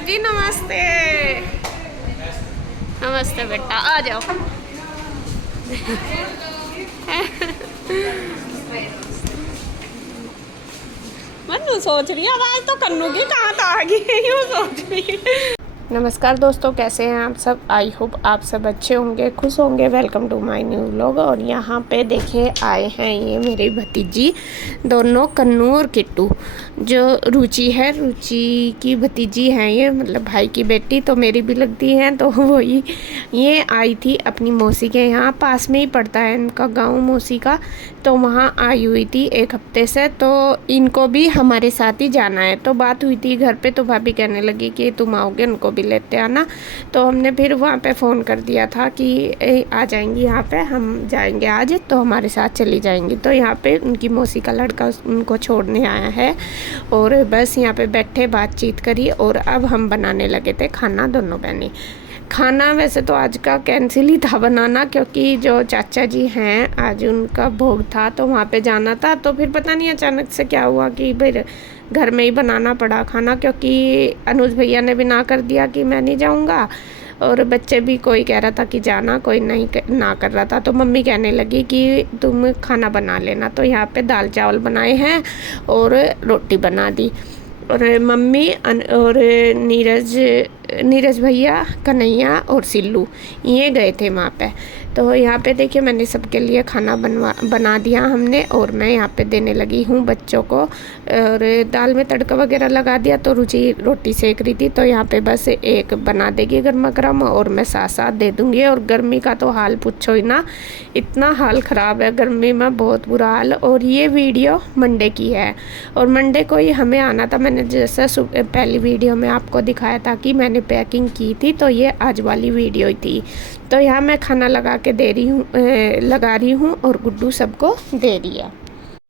जी, नमस्ते। नमस्ते बेटा, आ जाओ। मन्नू सोच रही है आवाज तो कन्नू की कहाँ तो आ गई, यूँ सोच रही है। नमस्कार दोस्तों, कैसे हैं आप सब। आई होप आप सब अच्छे होंगे, खुश होंगे। Welcome to my new vlog. और यहाँ पे देखिए आए हैं ये मेरी भतीजी दोनों, कन्नू और किट्टू। जो रुचि है, रुचि की भतीजी हैं ये, मतलब भाई की बेटी तो मेरी भी लगती है। तो वही ये आई थी अपनी मौसी के यहाँ, पास में ही पड़ता है इनका गाँव मौसी का। तो वहाँ आई हुई थी एक हफ्ते से, तो इनको भी हमारे साथ ही जाना है। तो बात हुई थी घर पे, तो भाभी कहने लगी कि तुम आओगे उनको भी लेते आना। तो हमने फिर वहाँ पे फ़ोन कर दिया था कि आ जाएंगी यहाँ पे, हम जाएंगे आज, तो हमारे साथ चली जाएंगी। तो यहाँ पे उनकी मौसी का लड़का उनको छोड़ने आया है और बस यहाँ पे बैठे बातचीत करी। और अब हम बनाने लगे थे खाना दोनों बहनें। खाना वैसे तो आज का कैंसिल ही था बनाना, क्योंकि जो चाचा जी हैं आज उनका भोग था, तो वहाँ पे जाना था। तो फिर पता नहीं अचानक से क्या हुआ कि भाई घर में ही बनाना पड़ा खाना, क्योंकि अनुज भैया ने भी ना कर दिया कि मैं नहीं जाऊँगा। और बच्चे भी कोई कह रहा था कि जाना, कोई नहीं ना कर रहा था। तो मम्मी कहने लगी कि तुम खाना बना लेना। तो यहाँ पे दाल चावल बनाए हैं और रोटी बना दी। और मम्मी और नीरज भैया, कन्हैया और सिल्लू ये गए थे वहाँ पे। तो यहाँ पे देखिए मैंने सबके लिए खाना बना दिया हमने, और मैं यहाँ पे देने लगी हूँ बच्चों को। और दाल में तड़का वगैरह लगा दिया, तो रुचि रोटी सेक रही थी। तो यहाँ पे बस एक बना देगी गर्मा गर्म, और मैं साथ साथ दे दूँगी। और गर्मी का तो हाल पूछो ही ना, इतना हाल ख़राब है गर्मी में, बहुत बुरा हाल। और ये वीडियो मंडे की है, और मंडे को ही हमें आना था। मैंने जैसा पहली वीडियो में आपको दिखाया था कि मैंने पैकिंग की थी, तो ये आज वाली वीडियो ही थी। तो यहाँ मैं खाना लगा के लगा रही हूँ और गुड्डू सबको दे रही है।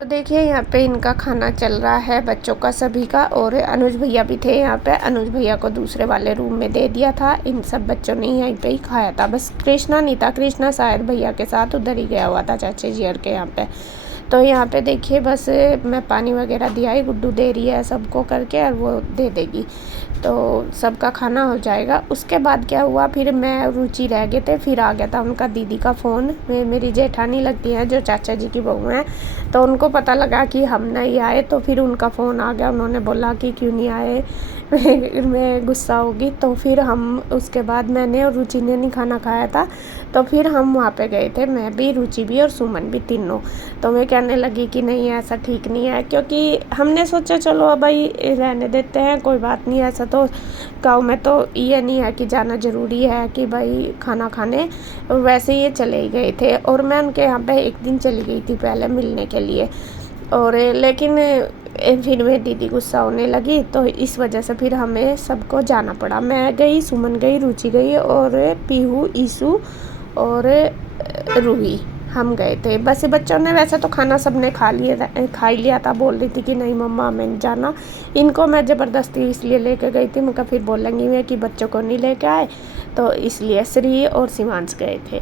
तो देखिए यहाँ पे इनका खाना चल रहा है बच्चों का सभी का। और अनुज भैया भी थे यहाँ पे, अनुज भैया को दूसरे वाले रूम में दे दिया था। इन सब बच्चों ने यहीं पे ही खाया था, बस कृष्णा नहीं था। कृष्णा शायद भैया के साथ उधर ही गया हुआ था चाचे जी और के यहाँ पे। तो यहाँ पे देखिए बस मैं पानी वगैरह दिया ही, गुड्डू दे रही है सबको करके, और वो दे देगी तो सबका खाना हो जाएगा। उसके बाद क्या हुआ, फिर मैं रुचि रह गए थे। फिर आ गया था उनका दीदी का फ़ोन। मेरी जेठानी लगती है जो चाचा जी की बहू हैं, तो उनको पता लगा कि हम नहीं आए, तो फिर उनका फ़ोन आ गया। उन्होंने बोला कि क्यों नहीं आए, मैं गुस्सा होगी। तो फिर हम उसके बाद मैंने और रुचि ने नहीं खाना खाया था, तो फिर हम वहाँ पे गए थे, मैं भी, रुचि भी और सुमन भी, तीनों। तो मैं कहने लगी कि नहीं ऐसा ठीक नहीं है, क्योंकि हमने सोचा चलो अब भाई रहने देते हैं, कोई बात नहीं। ऐसा तो गाँव में तो ये नहीं है कि जाना ज़रूरी है कि भाई खाना खाने, वैसे ये चले ही गए थे। और मैं उनके यहाँ पे एक दिन चली गई थी पहले मिलने के लिए, और लेकिन फिर मेरी दीदी गुस्सा होने लगी, तो इस वजह से फिर हमें सबको जाना पड़ा। मैं गई, सुमन गई, रुचि गई, और पीहू, ईशू और रूही हम गए थे। बस बच्चों ने वैसे तो खाना सबने खा लिया था। बोल रही थी कि नहीं मम्मा हमें नहीं जाना। इनको मैं ज़बरदस्ती इसलिए लेके गई थी, मैं फिर बोलेंगी मैं कि बच्चों को नहीं लेके आए, तो इसलिए श्री और शिवांश गए थे।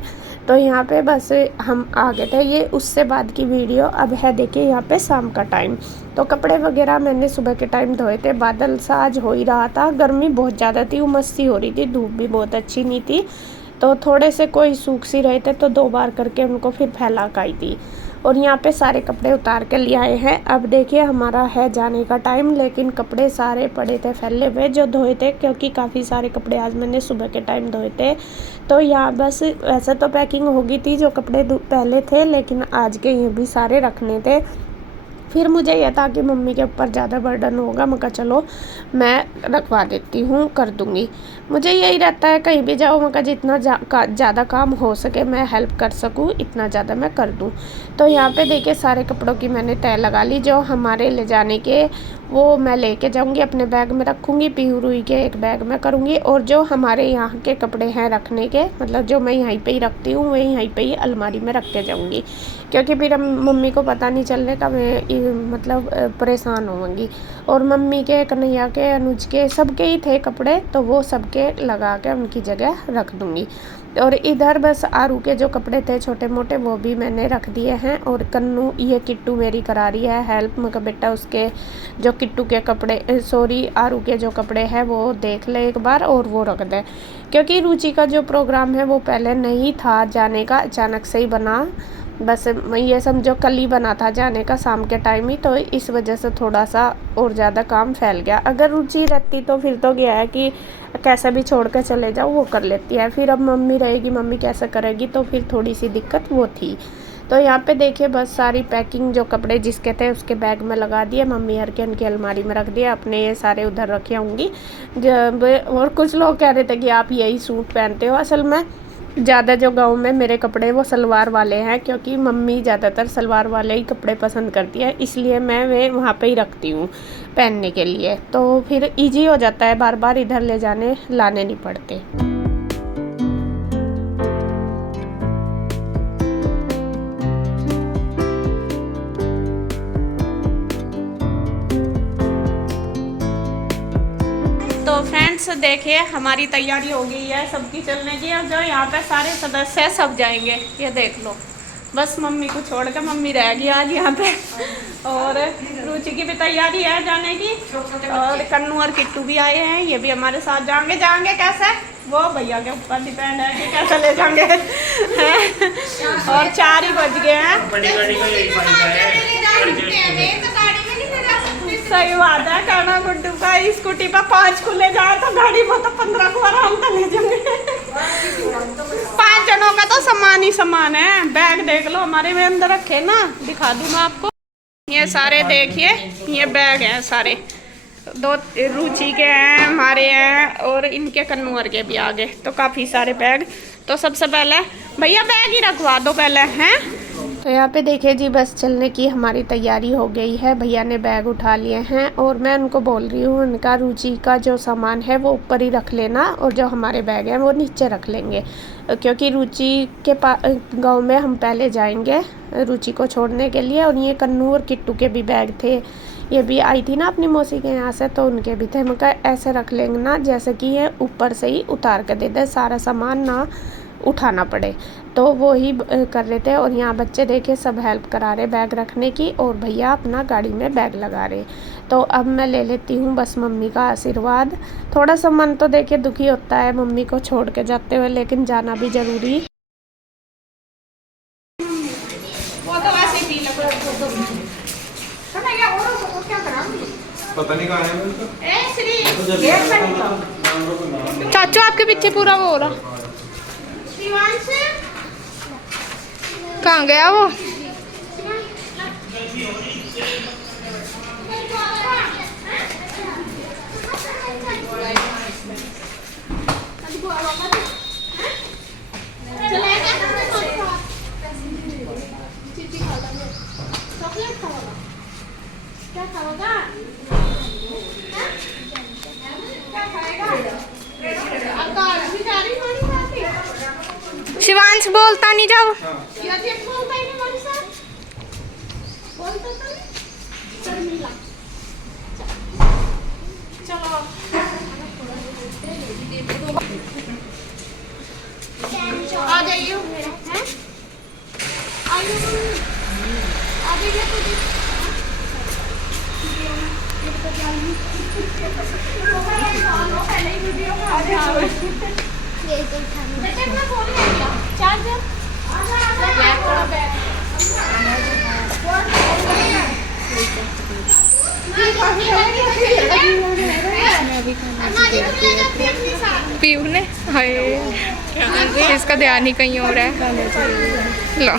तो यहाँ पे बस हम आ गए थे। ये उससे बाद की वीडियो अब है। देखिए यहाँ पे शाम का टाइम, तो कपड़े वगैरह मैंने सुबह के टाइम धोए थे। बादल सा आज हो ही रहा था, गर्मी बहुत ज़्यादा थी, उमस सी हो रही थी, धूप भी बहुत अच्छी नहीं थी। तो थोड़े से कोई सूख सी रहे थे, तो 2 बार करके उनको फिर फैला काई थी। और यहाँ पे सारे कपड़े उतार के ले आए हैं। अब देखिए हमारा है जाने का टाइम, लेकिन कपड़े सारे पड़े थे फैले हुए जो धोए थे, क्योंकि काफ़ी सारे कपड़े आज मैंने सुबह के टाइम धोए थे। तो यहाँ बस वैसे तो पैकिंग हो गई थी जो कपड़े पहले थे, लेकिन आज के ये भी सारे रखने थे। फिर मुझे यह था कि मम्मी के ऊपर ज़्यादा बर्डन होगा, मैं कहा चलो मैं रखवा देती हूँ, कर दूँगी। मुझे यही रहता है कहीं भी जाओ, मैं कहा जितना ज़्यादा काम हो सके मैं हेल्प कर सकूँ, इतना ज़्यादा मैं कर दूँ। तो यहाँ पे देखिए सारे कपड़ों की मैंने तय लगा ली। जो हमारे ले जाने के वो मैं लेके जाऊँगी, अपने बैग में रखूँगी, पीहू रुई के एक बैग में करूँगी। और जो हमारे यहाँ के कपड़े हैं रखने के, मतलब जो मैं यहीं पे ही रखती हूँ, वही यहीं पे ही अलमारी में रख के जाऊँगी, क्योंकि फिर मम्मी को पता नहीं चलने का, मैं मतलब परेशान होंगी। और मम्मी के, कन्हैया के, अनुज के, सबके ही थे कपड़े, तो वो सबके लगा के उनकी जगह रख दूँगी। और इधर बस आरू के जो कपड़े थे छोटे मोटे वो भी मैंने रख दिए हैं। और कन्नू ये किट्टू मेरी करा रही है हेल्प। मैं कहा बेटा उसके जो किट्टू के कपड़े सॉरी आरू के जो कपड़े हैं वो देख ले एक बार और वो रख दे, क्योंकि रुचि का जो प्रोग्राम है वो पहले नहीं था जाने का, अचानक से ही बना। बस ये समझो कल ही बना था जाने का शाम के टाइम ही, तो इस वजह से थोड़ा सा और ज़्यादा काम फैल गया। अगर रुचि रहती तो फिर तो गया है कि कैसे भी छोड़ कर चले जाओ वो कर लेती है, फिर अब मम्मी रहेगी मम्मी कैसे करेगी, तो फिर थोड़ी सी दिक्कत वो थी। तो यहाँ पे देखिए बस सारी पैकिंग जो कपड़े जिसके थे उसके बैग में लगा दिए, मम्मी हर के उनकी अलमारी में रख दिया, अपने ये सारे उधर रखे होंगी जब। और कुछ लोग कह रहे थे कि आप यही सूट पहनते हो, असल में ज़्यादा जो गांव में मेरे कपड़े वो सलवार वाले हैं, क्योंकि मम्मी ज़्यादातर सलवार वाले ही कपड़े पसंद करती है, इसलिए मैं वे वहाँ पे ही रखती हूँ पहनने के लिए। तो फिर इजी हो जाता है, बार बार इधर ले जाने लाने नहीं पड़ते। तो फ्रेंड्स देखिए हमारी तैयारी हो गई है सबकी चलने की। अब जो यहाँ पे सारे सदस्य हैं सब जाएंगे, ये देख लो, बस मम्मी को छोड़ के मम्मी रहेगी आज यहाँ पे। और रुचि की भी तैयारी है जाने की, और कन्नू और किट्टू भी आए हैं, ये भी हमारे साथ जाएंगे। जाएंगे कैसे वो भैया के ऊपर डिपेंड है कि कैसे ले जाएंगे। और 4 ही बज गए हैं। सही बात है, कहना गुड्डू का स्कूटी पर 5 खुले जाए तो गाड़ी में तो 15 को आराम से ले जाएंगे। 5 जनों का तो सामान ही सामान है। बैग देख लो हमारे में अंदर रखे ना, दिखा दूँ मैं आपको। ये सारे देखिए ये बैग हैं सारे, 2 रुचि के हैं, हमारे हैं, और इनके कन्नूर के भी आगे, तो काफ़ी सारे बैग। तो सबसे पहले भैया बैग ही रखवा दो पहले हैं। तो यहाँ पे देखिए जी बस चलने की हमारी तैयारी हो गई है, भैया ने बैग उठा लिए हैं, और मैं उनको बोल रही हूँ उनका रुचि का जो सामान है वो ऊपर ही रख लेना, और जो हमारे बैग हैं वो नीचे रख लेंगे, क्योंकि रुचि के गांव में हम पहले जाएंगे रुचि को छोड़ने के लिए। और ये कन्नू और किट्टू के भी बैग थे, ये भी आई थी ना अपनी मौसी के यहाँ से, तो उनके भी थे। मैं ऐसे रख लेंगे ना जैसे कि ये ऊपर से ही उतार कर दे दे, सारा सामान ना उठाना पड़े, तो वो ही कर रहे थे। और यहाँ बच्चे देखे सब हेल्प करा रहे बैग रखने की, और भैया अपना गाड़ी में बैग लगा रहे। तो अब मैं ले लेती हूँ बस मम्मी का आशीर्वाद। थोड़ा सा मन तो देखिए दुखी होता है मम्मी को छोड़ के जाते हुए, लेकिन जाना भी जरूरी। पता नहीं कहाँ है। चाचू आपके पीछे पूरा वो हो रहा, कहाँ गया वो? क्या खाओगा? शिवांश बोलता नहीं जाओ। चलो आ जाइए, पीयू ने हाय इसका ध्यान ही कहीं और है। लो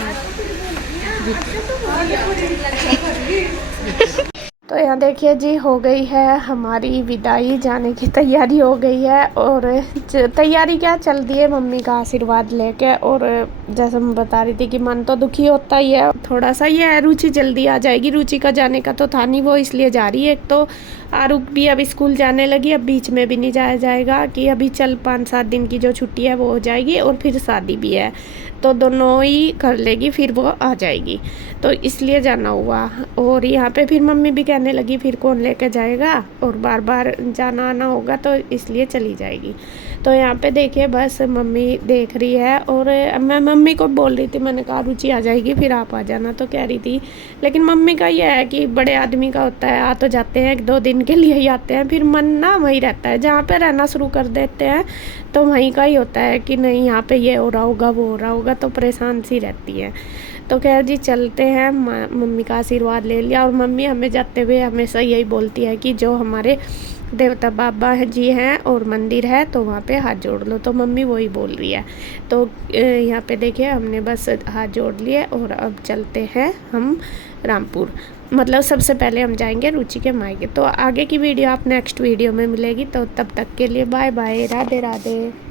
तो यहाँ देखिए जी हो गई है हमारी विदाई, जाने की तैयारी हो गई है। और तैयारी क्या चल रही है मम्मी का आशीर्वाद लेके। और जैसे मैं बता रही थी कि मन तो दुखी होता ही है थोड़ा सा, ये है रुचि जल्दी आ जाएगी, रुचि का जाने का तो था नहीं, वो इसलिए जा रही है। एक तो आरुक भी अब स्कूल जाने लगी, अब बीच में भी नहीं जाया जाएगा कि अभी चल 5-7 दिन की जो छुट्टी है वो हो जाएगी, और फिर शादी भी है, तो दोनों ही कर लेगी, फिर वो आ जाएगी, तो इसलिए जाना हुआ। और यहाँ पे फिर मम्मी भी कहने लगी फिर कौन लेके जाएगा, और बार बार जाना आना होगा, तो इसलिए चली जाएगी। तो यहाँ पे देखिए बस मम्मी देख रही है, और मैं मम्मी को बोल रही थी, मैंने कहा रुचि आ जाएगी फिर आप आ जाना, तो कह रही थी, लेकिन मम्मी का ये है कि बड़े आदमी का होता है, आ तो जाते हैं 1-2 दिन के लिए ही आते हैं, फिर मन ना वही रहता है, जहाँ पे रहना शुरू कर देते हैं तो वहीं का ही होता है कि नहीं यहाँ पे ये हो रहा होगा वो हो रहा होगा, तो परेशान सी रहती है। तो खैर जी चलते हैं, मम्मी का आशीर्वाद ले लिया, और मम्मी हमें जाते हुए हमेशा यही बोलती है कि जो हमारे देवता बाबा जी हैं और मंदिर है तो वहाँ पे हाथ जोड़ लो, तो मम्मी वही बोल रही है। तो यहाँ पे देखिए हमने बस हाथ जोड़ लिए, और अब चलते हैं हम रामपुर, मतलब सबसे पहले हम जाएंगे रुचि के मायके। तो आगे की वीडियो आप नेक्स्ट वीडियो में मिलेगी, तो तब तक के लिए बाय बाय, राधे राधे।